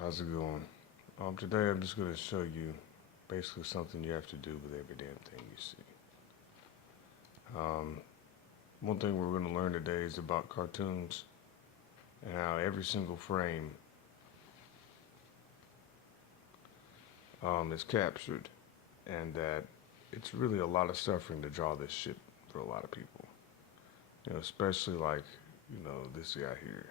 How's it going? Today I'm just going to show you basically something you have to do with every damn thing you see. Um, One thing we're going to learn today is about cartoons and how every single frame is captured, and that it's really a lot of suffering to draw this shit for a lot of people. Especially like, this guy here,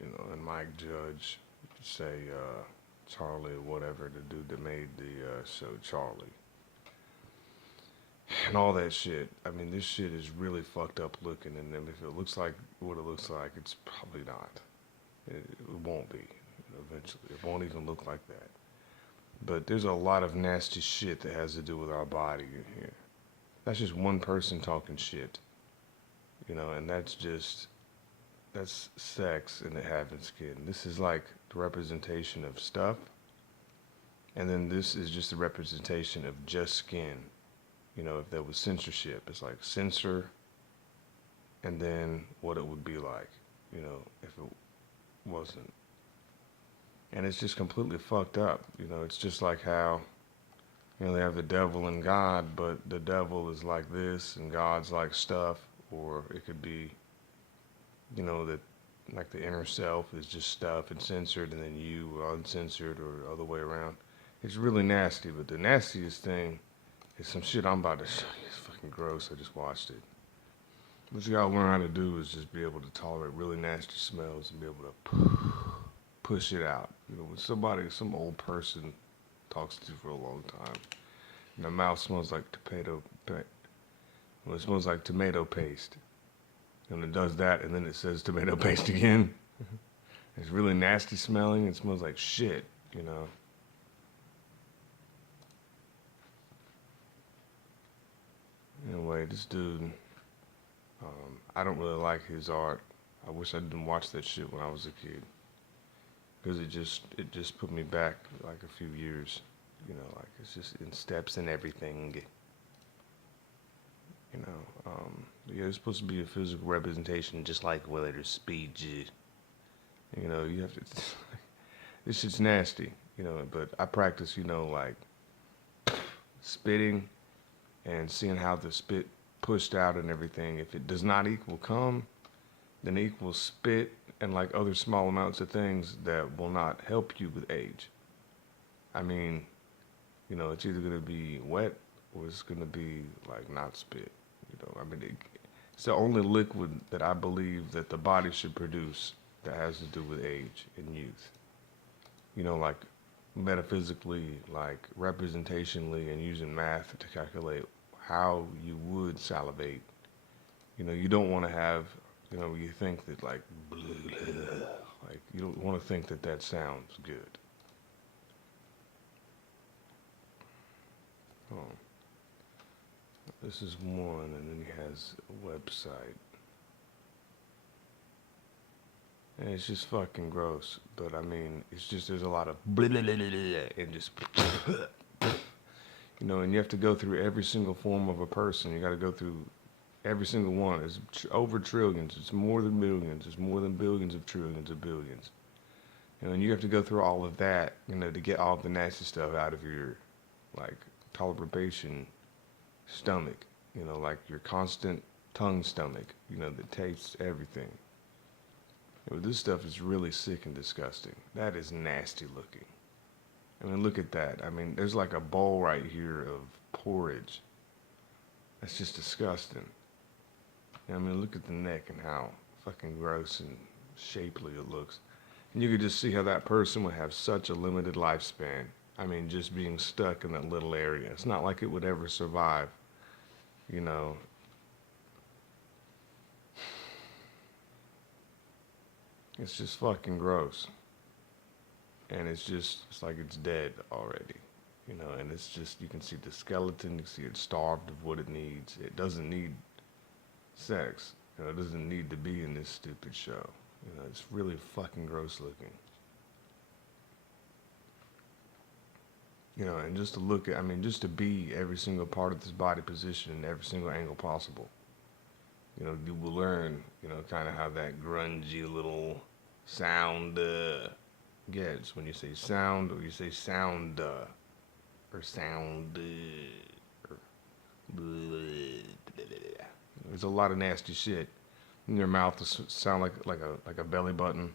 and Mike Judge, say Charlie or whatever, the dude that made the show Charlie. And all that shit. I mean, this shit is really fucked up looking, and then if it looks like what it looks like, it's probably not. It won't be. Eventually, it won't even look like that. But there's a lot of nasty shit that has to do with our body in here. That's just one person talking shit, and that's sex and it having skin. This is like the representation of stuff, and then this is just the representation of just skin. If there was censorship, it's like censor, and then what it would be like, if it wasn't. And it's just completely fucked up. It's just like how, they have the devil and God, but the devil is like this and God's like stuff, or it could be, that like the inner self is just stuff and censored, and then you are uncensored, or other way around. It's really nasty, but the nastiest thing is some shit I'm about to show you. It's fucking gross. I just watched it. What you gotta learn how to do is just be able to tolerate really nasty smells and be able to push it out. When some old person talks to you for a long time, and the mouth smells like it smells like tomato paste. And it does that, and then it says tomato paste again. It's really nasty smelling. It smells like shit. Anyway, this dude, I don't really like his art. I wish I didn't watch that shit when I was a kid, because it just put me back like a few years. Like it's just in steps and everything. Yeah, it's supposed to be a physical representation, just like whether it's speech. You have to. This shit's nasty. But I practice. Like spitting and seeing how the spit pushed out and everything. If it does not equal cum, then it equals spit and like other small amounts of things that will not help you with age. I mean, it's either gonna be wet or it's gonna be like not spit. I mean, it's the only liquid that I believe that the body should produce that has to do with age and youth. Like metaphysically, like representationally, and using math to calculate how you would salivate. You don't want to have, you think that like, blah, blah, like you don't want to think that that sounds good. Oh, this is one, and then he has a website. And it's just fucking gross. But I mean, it's just, there's a lot of blah, blah, blah, blah, blah, and just, and you have to go through every single form of a person. You got to go through every single one. It's over trillions. It's more than millions. It's more than billions of trillions of billions. And you have to go through all of that, to get all the nasty stuff out of your, like, toleration stomach. Like your constant tongue stomach, that tastes everything. This stuff is really sick and disgusting. That is nasty looking. I mean, look at that. I mean, there's like a bowl right here of porridge. That's just disgusting. I mean, look at the neck and how fucking gross and shapely it looks. And you could just see how that person would have such a limited lifespan. I mean, just being stuck in that little area. It's not like it would ever survive, you know. It's just fucking gross. And it's like it's dead already. And it's just, you can see the skeleton, you can see it's starved of what it needs. It doesn't need sex. It doesn't need to be in this stupid show. It's really fucking gross looking. And just to look at, I mean, just to be every single part of this body position in every single angle possible. You will learn, kind of how that grungy little sound, Yeah, it's when you say sound or you say sound or sound or there's a lot of nasty shit. In your mouth will sound like a belly button.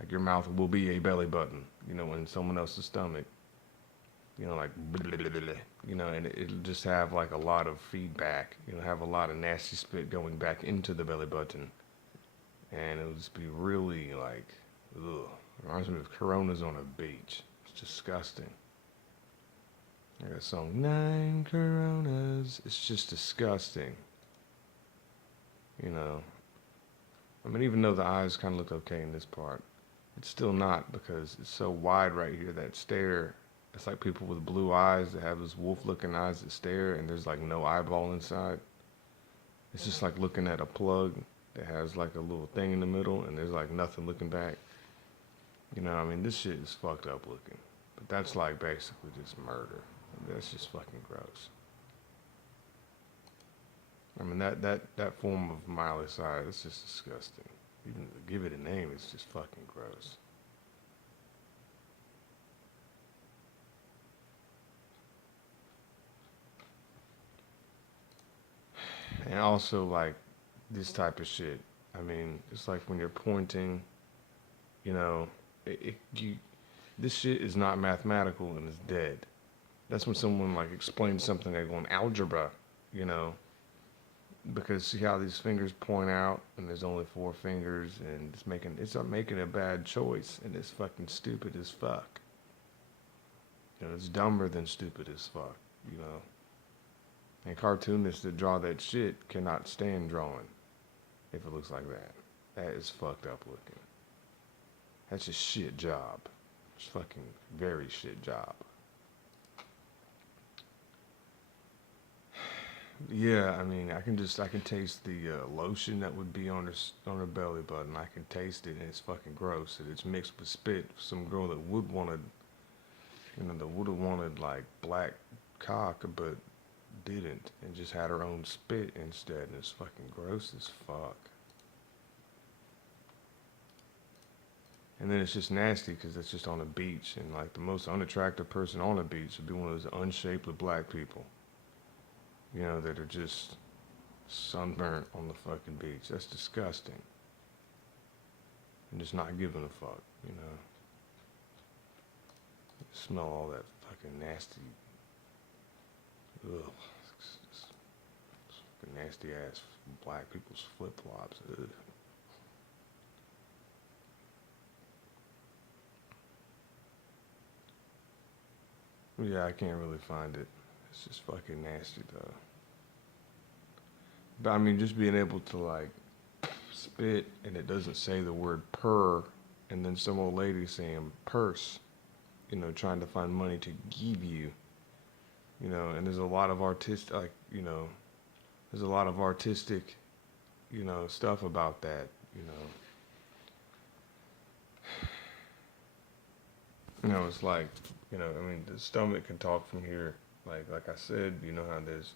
Like your mouth will be a belly button, in someone else's stomach. Like, and it'll just have like a lot of feedback. You'll have a lot of nasty spit going back into the belly button. And it'll just be really like, ugh. Reminds me of Coronas on a beach. It's disgusting. I got a song, 9 Coronas. It's just disgusting. I mean, even though the eyes kind of look okay in this part, it's still not because it's so wide right here, that stare. It's like people with blue eyes that have those wolf-looking eyes that stare, and there's like no eyeball inside. It's just like looking at a plug that has like a little thing in the middle, and there's like nothing looking back. I mean, this shit is fucked up looking. But that's like basically just murder. That's just fucking gross. I mean, that form of miley cyrus, it's just disgusting. Even to give it a name, it's just fucking gross. And also, like, this type of shit. I mean, it's like when you're pointing, you know, this shit is not mathematical and it's dead. That's when someone, like, explains something, they're going, algebra, you know, because see how these fingers point out and there's only 4 fingers and it's making a bad choice and it's fucking stupid as fuck. It's dumber than stupid as fuck, And cartoonists that draw that shit cannot stand drawing if it looks like that. That is fucked up looking. That's a shit job. It's fucking very shit job. Yeah, I mean, I can taste the lotion that would be on her belly button. I can taste it, and it's fucking gross. And it's mixed with spit. Some girl that would wanted, that would have wanted like black cock, but didn't, and just had her own spit instead. And it's fucking gross as fuck. And then it's just nasty because it's just on a beach, and like the most unattractive person on the beach would be one of those unshapely black people. That are just sunburnt on the fucking beach. That's disgusting. And just not giving a fuck, Smell all that fucking nasty, ugh. It's fucking nasty ass black people's flip flops. Ugh. Yeah, I can't really find it. It's just fucking nasty though. But I mean, just being able to like spit and it doesn't say the word purr, and then some old lady saying purse, trying to find money to give you, and there's a lot of there's a lot of artistic, stuff about that, it's like, I mean, the stomach can talk from here. Like I said, how there's,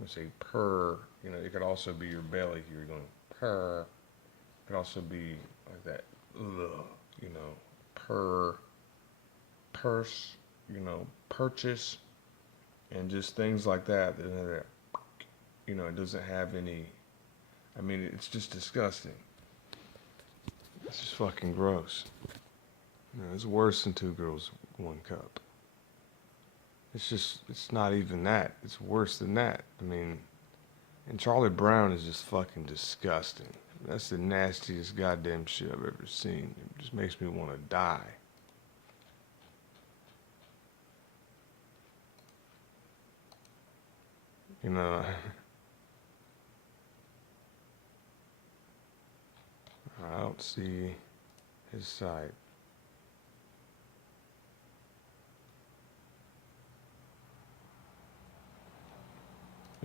let's say purr, it could also be your belly here going purr. It could also be like that, ugh, purr, purse, purchase, and just things like that. It doesn't have any, I mean, it's just disgusting. It's just fucking gross. It's worse than 2 girls, 1 cup. It's not even that. It's worse than that. I mean, and Charlie Brown is just fucking disgusting. That's the nastiest goddamn shit I've ever seen. It just makes me want to die. I don't see his site.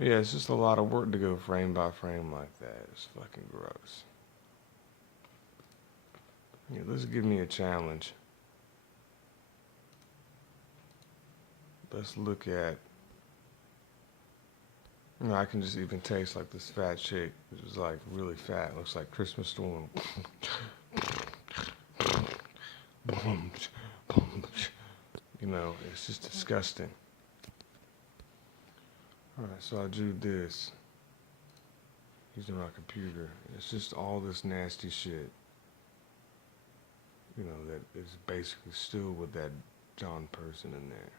Yeah, it's just a lot of work to go frame by frame like that. It's fucking gross. Yeah, let's give me a challenge. Let's look at, I can just even taste like this fat chick, which is like really fat. Looks like Christmas storm. You know, it's just disgusting. Alright, so I drew this using my computer. It's just all this nasty shit, you know, that is basically still with that John person in there.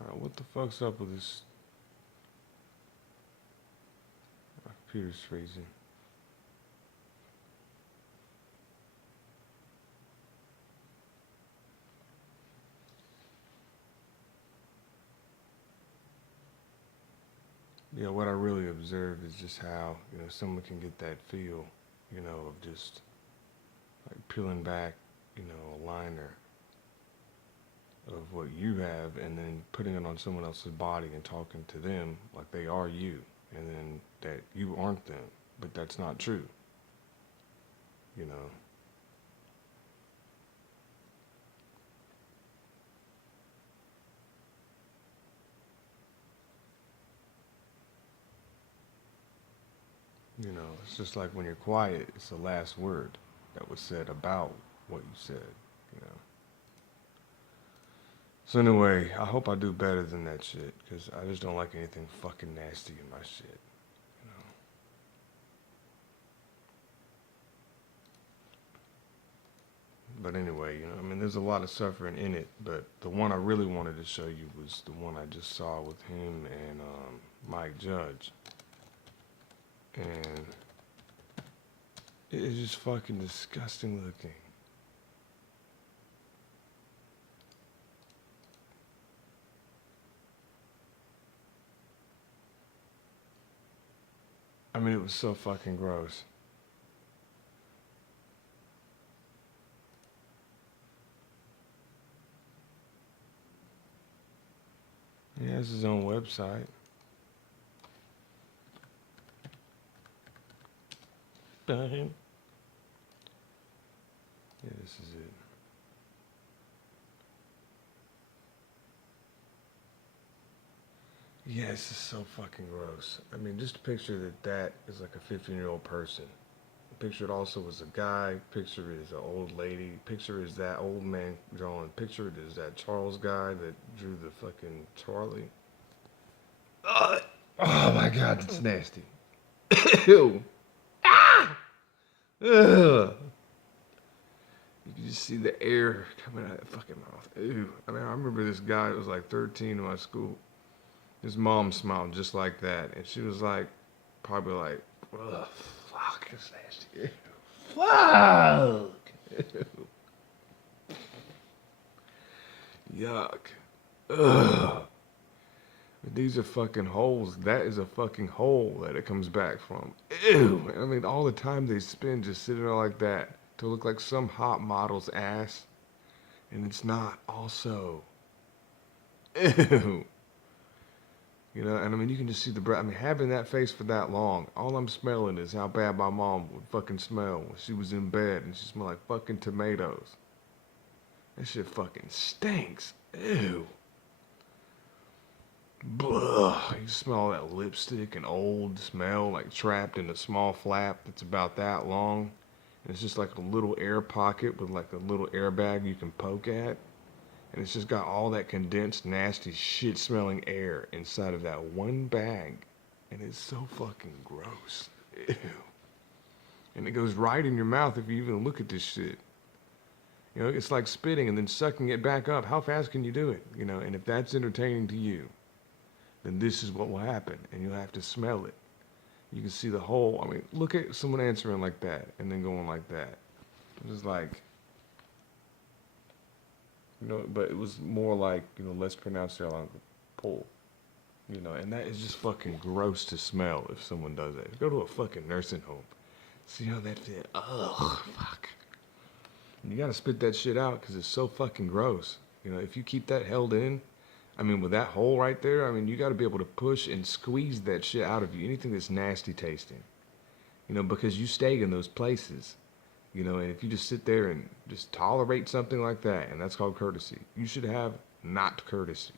Alright, what the fuck's up with this? My computer's freezing. Yeah, what I really observed is just how, you know, someone can get that feel, you know, of just like peeling back, you know, a liner of what you have and then putting it on someone else's body and talking to them like they are you, and then that you aren't them, but that's not true, you know. You know, it's just like when you're quiet, it's the last word that was said about what you said, you know. So anyway, I hope I do better than that shit, because I just don't like anything fucking nasty in my shit, you know. But anyway, you know, I mean, there's a lot of suffering in it, but the one I really wanted to show you was the one I just saw with him and Mike Judge. And it is just fucking disgusting looking. I mean, it was so fucking gross. He has his own website. Yeah, this is it. Yeah, this is so fucking gross. I mean, just picture that is like a 15-year-old person. Picture it also as a guy. Picture it as an old lady. Picture it as that old man drawing. Picture it as that Charles guy that drew the fucking Charlie. Oh my god, that's nasty. Ew. Ah! Ugh. You can just see the air coming out of that fucking mouth. Ew. I mean, I remember this guy that was like 13 in my school. His mom smiled just like that. And she was like, probably like, ugh, fuck, it's nasty. Ew. Fuck! Ew. Yuck. Ugh. These are fucking holes. That is a fucking hole that it comes back from. Ew. I mean, all the time they spend just sitting there like that to look like some hot model's ass. And it's not also. Ew. You know, and I mean, you can just see the breath. I mean, having that face for that long, all I'm smelling is how bad my mom would fucking smell when she was in bed and she smelled like fucking tomatoes. That shit fucking stinks. Ew. Blah. You smell that lipstick and old smell like trapped in a small flap that's about that long. And it's just like a little air pocket with like a little airbag you can poke at. And it's just got all that condensed, nasty, shit smelling air inside of that one bag. And it's so fucking gross. Ew. And it goes right in your mouth if you even look at this shit. You know, it's like spitting and then sucking it back up. How fast can you do it? You know, and if that's entertaining to you, then this is what will happen, and you'll have to smell it. You can see the whole. I mean, look at someone answering like that and then going like that. It was like, you know, but it was more like, you know, let's pronounce it like pull, you know, and that is just fucking gross to smell if someone does that. Go to a fucking nursing home. See how that fit? Ugh, fuck. And you gotta spit that shit out because it's so fucking gross. You know, if you keep that held in, I mean, with that hole right there, I mean, you got to be able to push and squeeze that shit out of you. Anything that's nasty tasting, you know, because you stay in those places, you know, and if you just sit there and just tolerate something like that, and that's called courtesy, you should have not courtesy.